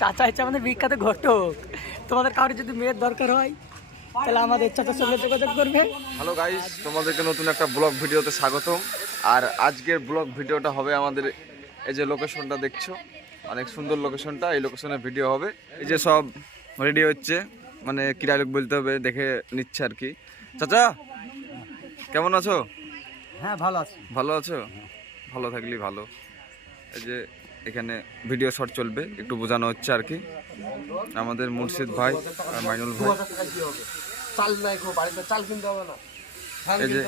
চাচা হচ্ছে আমাদের বিখ্যাত ঘটক। তোমাদের কারোর যদি মেয়ের দরকার হয় তাহলে আমাদের চাচার সঙ্গে যোগাযোগ করবে। হ্যালো গাইস, তোমাদেরকে নতুন একটা ব্লগ ভিডিওতে স্বাগতম। আর আজকের ব্লগ ভিডিওটা হবে আমাদের এই যে লোকেশনটা দেখছো, অনেক সুন্দর লোকেশনটা। এই লোকেশনের ভিডিও হবে। এই যে সব রেডি হচ্ছে, মানে কি ডায়লগ বলতে হবে দেখে নিচ্ছে আর কি। চাচা কেমন আছো? হ্যাঁ, ভালো আছি। ভালো আছো? ভালো থাকলেই ভালো। এই যে এখানে ভিডিও শট চলবে, একটু বোঝানো হচ্ছে আর কি। আমাদের মুর্শিদ ভাই আর মাইনুল ভাই। চাল নাই গো, বাড়িতে চাল কিনতে হবে না। এই যে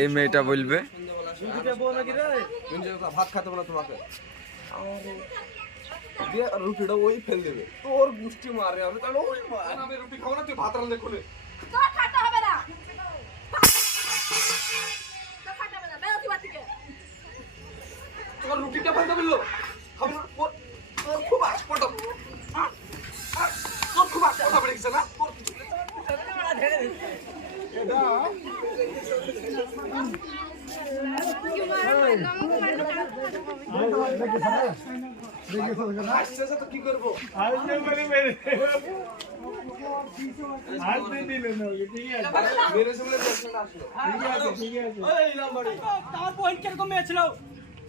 এই মেয়েটা বলবে ভাত খাতে বলে তোমাকে দিয়ে রুটিটা ওই ফেল দেবে, তোর গুষ্টি মারে। আমি তাহলে ওই আমি রুটি খাবো না, তুই ভাত রান্না খুলে তোর খাতে হবে না, তোর খাতে হবে না, বেরো তুই বাড়ি থেকে। তোর রুটিটা ফেলতে বললো খাবো না। তোর খুব আসপট, তোর খুব আসপট বেড়ে গেছে না। কি করবো?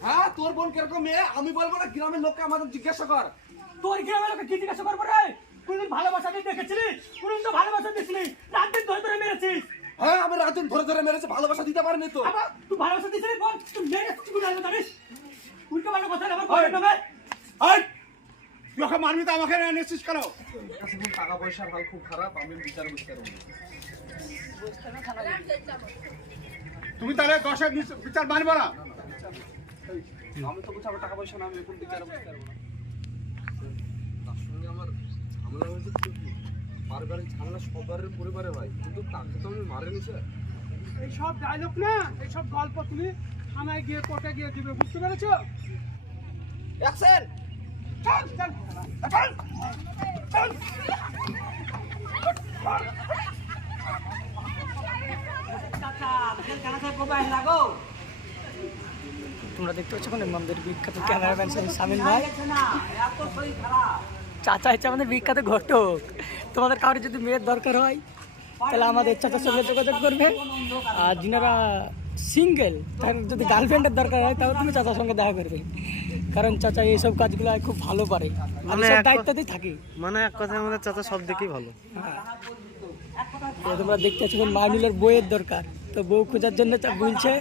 হ্যাঁ, তোর বোন কিরকম মেয়ে আমি বলবো না, গ্রামের লোককে আমাদের জিজ্ঞাসা কর। তোর গ্রামের লোকে কি জিজ্ঞাসা করবো রে? কোনদিন ভালোবাসা দিয়ে দেখেছিলি? কোনদিন তো ভালোবাসা দিছিলি, রাত দিন ধরে ধরে মেরেছিস। হ্যাঁ, আমি রাতুন ধরে ধরে মেরেছে, ভালোবাসা দিতে পারিনি তো। আবার তুই ভালোবাসা দিছিলি, বল তুই মেরেছিস, তুই জানিস জানিস? উল্টো পাল্টা কথা আবার বলে নেবে। তুই ওকে মারবি তো আমাকে এনেছিস কেন? টাকা পয়সা হাল খুব খারাপ, আমি বিচার বুঝতে পারবো। তুমি তাহলে 10-এর বিচার মানবো না? আমি তো বুঝাবো টাকা পয়সা না, আমি এখন বিচার বুঝতে পারবো না। তার সঙ্গে আমার ঝামেলা হয়েছে, পারিবারিক ঝামেলা সবার পরিবারে ভাই, কিন্তু তাকে তো আমি মারিনি স্যার। এইসব ডায়লগ না, এইসব গল্প তুমি থানায় গিয়ে কোর্টে গিয়ে দিবে, বুঝতে পেরেছো? অ্যাকশন! চল চল চল! চল! তোমরা দেখতে পাচ্ছ এখন আমাদের বিখ্যাত ক্যামেরাম্যান সামিল ভাই। চাচা হচ্ছে আমাদের বিখ্যাত ঘটক। তোমাদের কারোর যদি মেয়ের দরকার হয় তাহলে আমাদের চাচার সঙ্গে যোগাযোগ করবে। আর যিনারা সিঙ্গেল, তার যদি গার্লফ্রেন্ডের দরকার হয় তাহলে তুমি চাচার সঙ্গে দেখা করবে, কারণ চাচা এইসব কাজগুলো খুব ভালো পারে, মানে দায়িত্বতেই থাকি। মানে এক কথায় আমাদের চাচা সব দিকেই ভালো। তো তোমরা দেখতে পাচ্ছ মাইনুলের বইয়ের দরকার, তো বউ খোঁজার জন্য বলছে।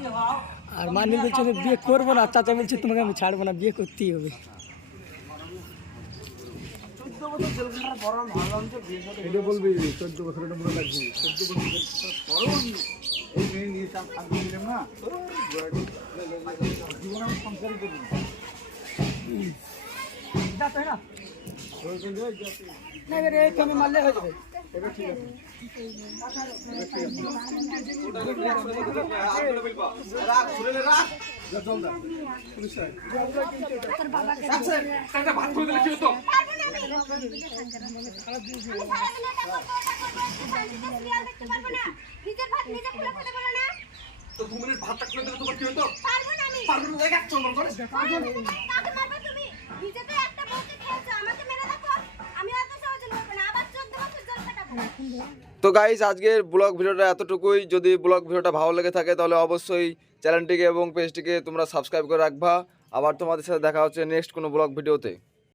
আর মাইনুল বলছে আমি বিয়ে করবো না, চাচা বলছে তোমাকে আমি ছাড়বো না, বিয়ে করতেই হবে। এটা বলবি 14 বছর এটা মনে লাগবে, 14 বছর পরও এই মেয়ে নিয়ে থাকতে দিলাম না, জীবন আমি সংসারই করি না। তুমি মারলে হয়ে যাবে। নিজের ভাত নিজে খুলে খেতে পারো না? তো 2 মিনিট ভাতটা খুলে দিলে তোমার কি হতো? পারবো না আমি। পারবে না, দেখা চন্দন করে। কাকে মারবে তুমি? নিজে তো একটা বউকে খেয়েছো, আমাকে মেরে দেখো। আমি অত সহজে মরবো না, আবার 14 বছর জেল কাটাবো। তো গাইস, আজকের ব্লগ ভিডিওটা এতটুকুই। যদি ব্লগ ভিডিওটা ভালো লেগে থাকে তাহলে অবশ্যই চ্যানেলটিকে এবং পেজটিকে তোমরা সাবস্ক্রাইব করে রাখবা। আবার তোমাদের সাথে দেখা হচ্ছে নেক্সট কোনো ব্লগ ভিডিওতে।